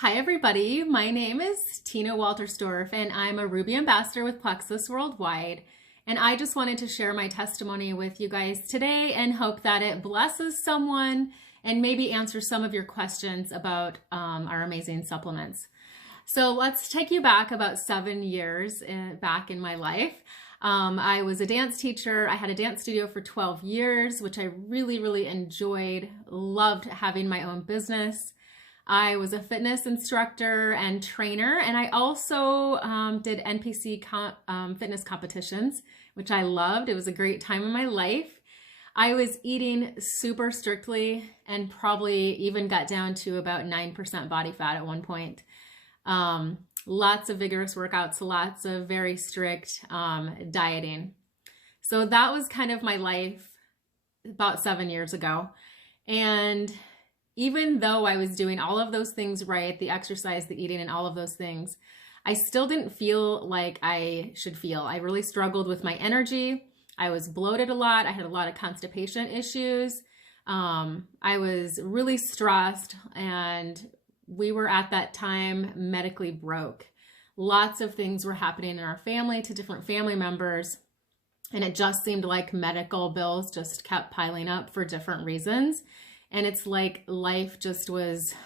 Hi everybody, my name is Tina Waltersdorf and I'm a Ruby Ambassador with Plexus Worldwide, and I just wanted to share my testimony with you guys today and hope that it blesses someone and maybe answer some of your questions about our amazing supplements. So let's take you back about 7 years back in my life. I was a dance teacher. I had a dance studio for 12 years, which I really enjoyed, loved having my own business. I was a fitness instructor and trainer, and I also did NPC fitness competitions, which I loved. It was a great time in my life. I was eating super strictly and probably even got down to about 9% body fat at one point. Lots of vigorous workouts, lots of very strict dieting. So that was kind of my life about 7 years ago. And even though I was doing all of those things right, the exercise, the eating, and all of those things, I still didn't feel like I should feel. I really struggled with my energy. I was bloated a lot. I had a lot of constipation issues. I was really stressed, and we were at that time medically broke. Lots of things were happening in our family to different family members, and it just seemed like medical bills just kept piling up for different reasons. And it's like life just was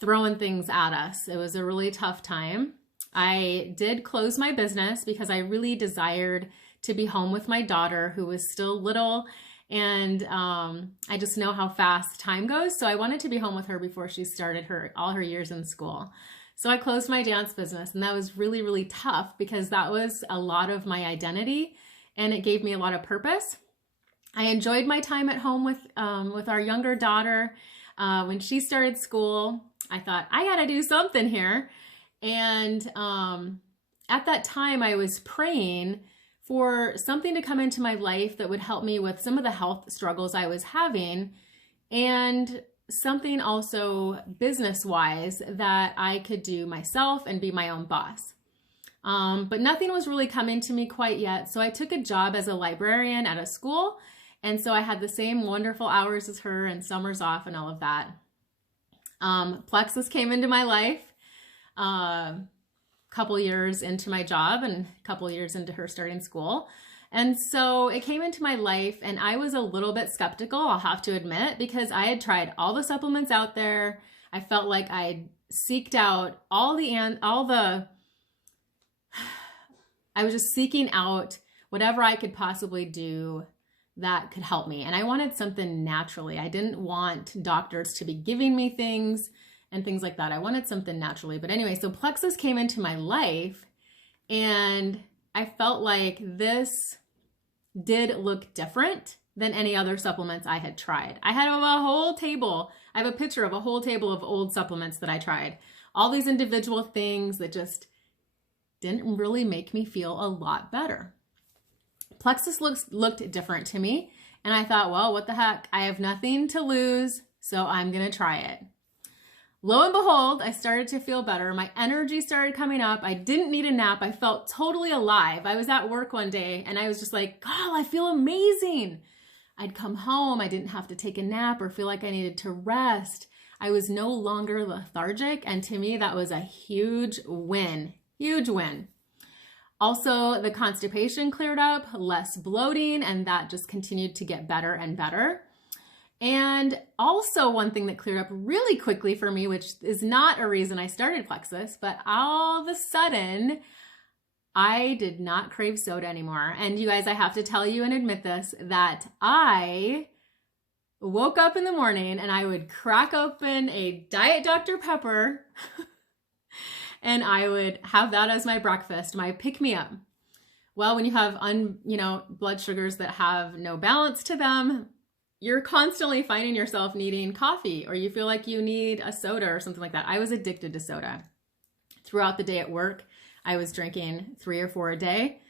throwing things at us. It was a really tough time. I did close my business because I really desired to be home with my daughter, who was still little. And I just know how fast time goes. So I wanted to be home with her before she started all her years in school. So I closed my dance business, and that was really tough because that was a lot of my identity, and it gave me a lot of purpose. I enjoyed my time at home with our younger daughter. When she started school, I thought, I gotta do something here. And at that time, I was praying for something to come into my life that would help me with some of the health struggles I was having, and something also business-wise that I could do myself and be my own boss. But nothing was really coming to me quite yet. So I took a job as a librarian at a school. And so I had the same wonderful hours as her and summers off and all of that. Plexus came into my life a couple years into my job and a couple years into her starting school. And so it came into my life, and I was a little bit skeptical, I'll have to admit, because I had tried all the supplements out there. I felt like I'd seeked out I was just seeking out whatever I could possibly do that could help me. And I wanted something naturally. I didn't want doctors to be giving me things and things like that. I wanted something naturally. But anyway, so Plexus came into my life, and I felt like this did look different than any other supplements I had tried. I had a whole table. I have a picture of a whole table of old supplements that I tried. All these individual things that just didn't really make me feel a lot better. Plexus looked different to me, and I thought, well, what the heck? I have nothing to lose, so I'm going to try it. Lo and behold, I started to feel better. My energy started coming up. I didn't need a nap. I felt totally alive. I was at work one day, and I was just like, God, I feel amazing. I'd come home. I didn't have to take a nap or feel like I needed to rest. I was no longer lethargic, and to me, that was a huge win. Huge win. Also, the constipation cleared up, less bloating, and that just continued to get better and better. And also one thing that cleared up really quickly for me, which is not a reason I started Plexus, but all of a sudden, I did not crave soda anymore. And you guys, I have to tell you and admit this, that I woke up in the morning and I would crack open a Diet Dr. Pepper and I would have that as my breakfast, my pick-me-up. Well, when you have blood sugars that have no balance to them, you're constantly finding yourself needing coffee, or you feel like you need a soda or something like that. I was addicted to soda. Throughout the day at work, I was drinking 3 or 4 a day,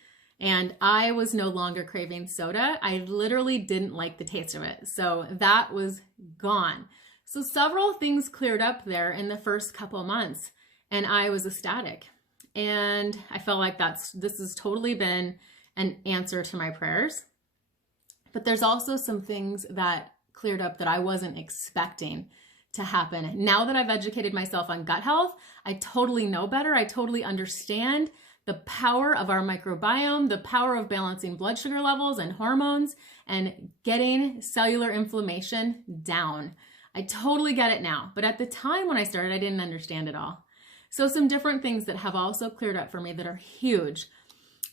and I was no longer craving soda. I literally didn't like the taste of it. So that was gone. So several things cleared up there in the first couple of months. And I was ecstatic. And I felt like this has totally been an answer to my prayers. But there's also some things that cleared up that I wasn't expecting to happen. Now that I've educated myself on gut health, I totally know better. I totally understand the power of our microbiome, the power of balancing blood sugar levels and hormones and getting cellular inflammation down. I totally get it now. But at the time when I started, I didn't understand it all. So some different things that have also cleared up for me that are huge.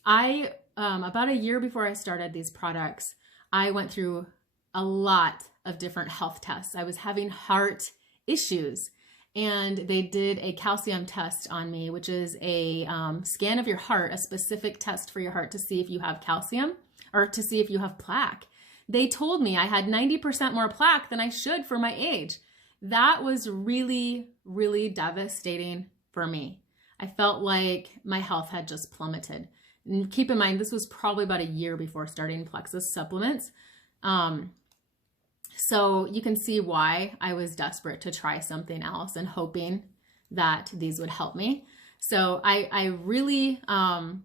About a year before I started these products, I went through a lot of different health tests. I was having heart issues, and they did a calcium test on me, which is a scan of your heart, a specific test for your heart to see if you have calcium or to see if you have plaque. They told me I had 90% more plaque than I should for my age. That was really, really devastating for me. I felt like my health had just plummeted. And keep in mind, this was probably about a year before starting Plexus supplements. So you can see why I was desperate to try something else and hoping that these would help me. So I really, I've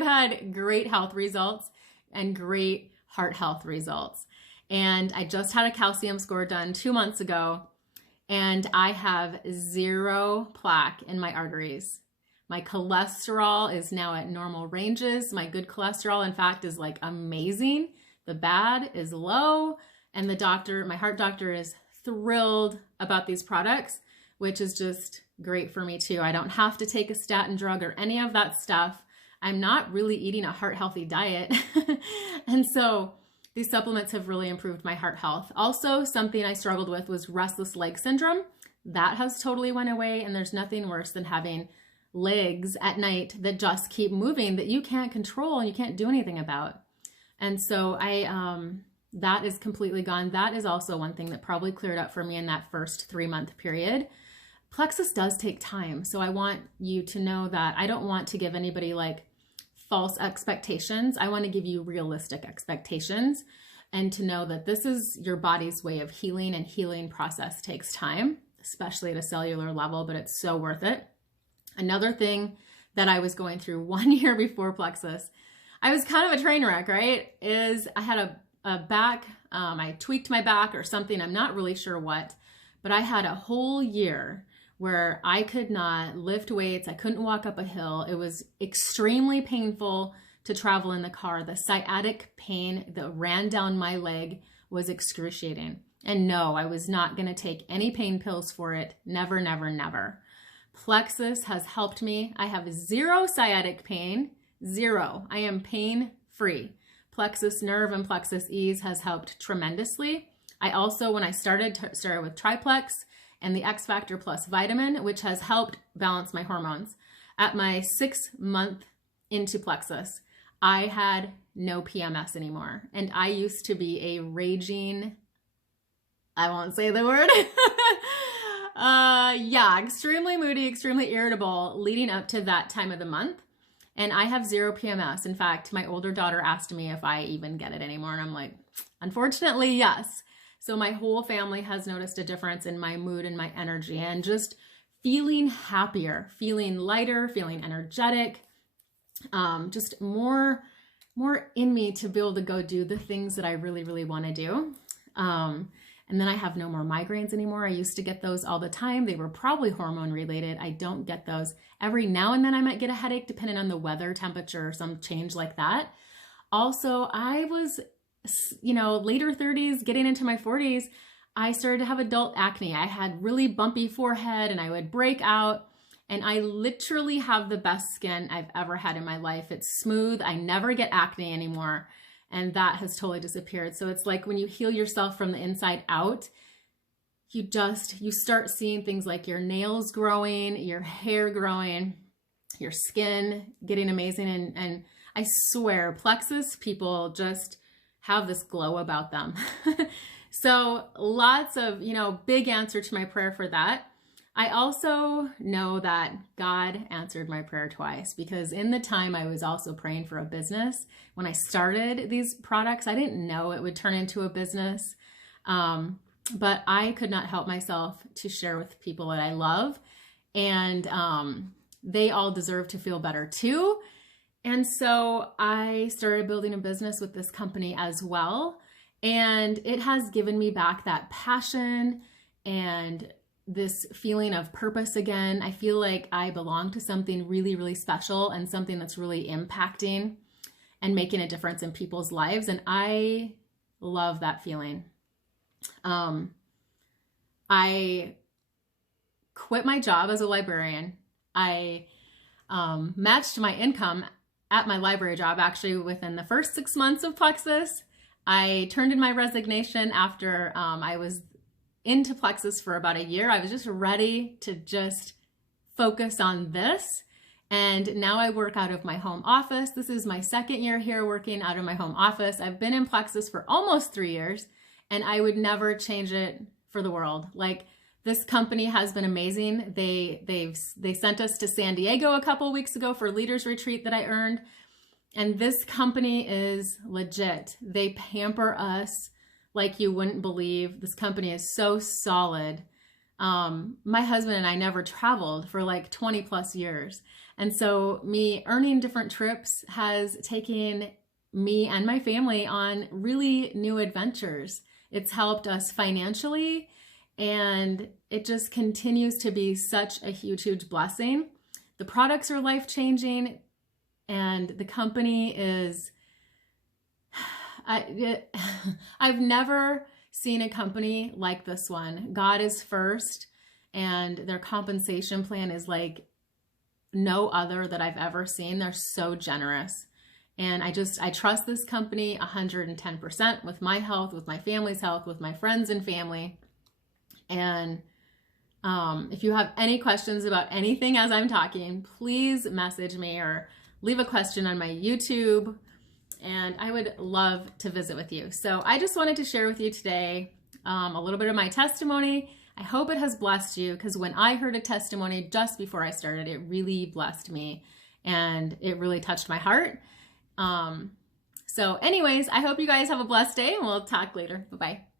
had great health results and great heart health results. And I just had a calcium score done 2 months ago, and I have 0 plaque in my arteries. My cholesterol is now at normal ranges. My good cholesterol, in fact, is like amazing. The bad is low. And my heart doctor is thrilled about these products, which is just great for me too. I don't have to take a statin drug or any of that stuff. I'm not really eating a heart healthy diet. And so these supplements have really improved my heart health. Also, something I struggled with was restless leg syndrome. That has totally went away, and there's nothing worse than having legs at night that just keep moving that you can't control and you can't do anything about. And so that is completely gone. That is also one thing that probably cleared up for me in that first 3-month period. Plexus does take time. So I want you to know that I don't want to give anybody like false expectations. I want to give you realistic expectations and to know that this is your body's way of healing, and healing process takes time, especially at a cellular level, but it's so worth it. Another thing that I was going through 1 year before Plexus, I was kind of a train wreck, right? Is I had a back, I tweaked my back or something. I'm not really sure what, but I had a whole year where I could not lift weights. I couldn't walk up a hill. It was extremely painful to travel in the car. The sciatic pain that ran down my leg was excruciating. And no, I was not going to take any pain pills for it. Never, never, never. Plexus has helped me. I have 0 sciatic pain, 0. I am pain-free. Plexus Nerve and Plexus Ease has helped tremendously. I also, when I started with Triplex and the X Factor Plus vitamin, which has helped balance my hormones. At my 6th month into Plexus, I had no PMS anymore. And I used to be a raging, I won't say the word, extremely moody, extremely irritable leading up to that time of the month. And I have 0 PMS. In fact, my older daughter asked me if I even get it anymore. And I'm like, unfortunately, yes. So my whole family has noticed a difference in my mood and my energy and just feeling happier, feeling lighter, feeling energetic, just more in me to be able to go do the things that I really, really want to do. And then I have no more migraines anymore. I used to get those all the time. They were probably hormone related. I don't get those. Every now and then I might get a headache depending on the weather, temperature, or some change like that. Also, I was, later 30s, getting into my 40s, I started to have adult acne. I had really bumpy forehead and I would break out. And I literally have the best skin I've ever had in my life. It's smooth. I never get acne anymore. And that has totally disappeared. So it's like when you heal yourself from the inside out, you start seeing things like your nails growing, your hair growing, your skin getting amazing. And I swear, Plexus people just have this glow about them. So lots of, big answer to my prayer for that. I also know that God answered my prayer twice, because in the time I was also praying for a business. When I started these products, I didn't know it would turn into a business, but I could not help myself to share with people that I love, and they all deserve to feel better too. And so I started building a business with this company as well, and it has given me back that passion and this feeling of purpose again. I feel like I belong to something really, really special and something that's really impacting and making a difference in people's lives. And I love that feeling. I quit my job as a librarian. I matched my income at my library job actually within the first 6 months of Plexus. I turned in my resignation after I was into Plexus for about a year. I was just ready to just focus on this. And now I work out of my home office. This is my second year here working out of my home office. I've been in Plexus for almost 3 years, and I would never change it for the world. Like, this company has been amazing. They sent us to San Diego a couple weeks ago for a leaders retreat that I earned. And this company is legit. They pamper us like you wouldn't believe. This company is so solid. My husband and I never traveled for like 20 plus years. And so me earning different trips has taken me and my family on really new adventures. It's helped us financially, and it just continues to be such a huge, huge blessing. The products are life-changing, and the company is, I've never seen a company like this one. God is first, and their compensation plan is like no other that I've ever seen. They're so generous. And I trust this company 110% with my health, with my family's health, with my friends and family. And if you have any questions about anything as I'm talking, please message me or leave a question on my YouTube, and I would love to visit with you. So I just wanted to share with you today a little bit of my testimony. I hope it has blessed you, because when I heard a testimony just before I started, it really blessed me and it really touched my heart. So anyways, I hope you guys have a blessed day, and we'll talk later. Bye-bye.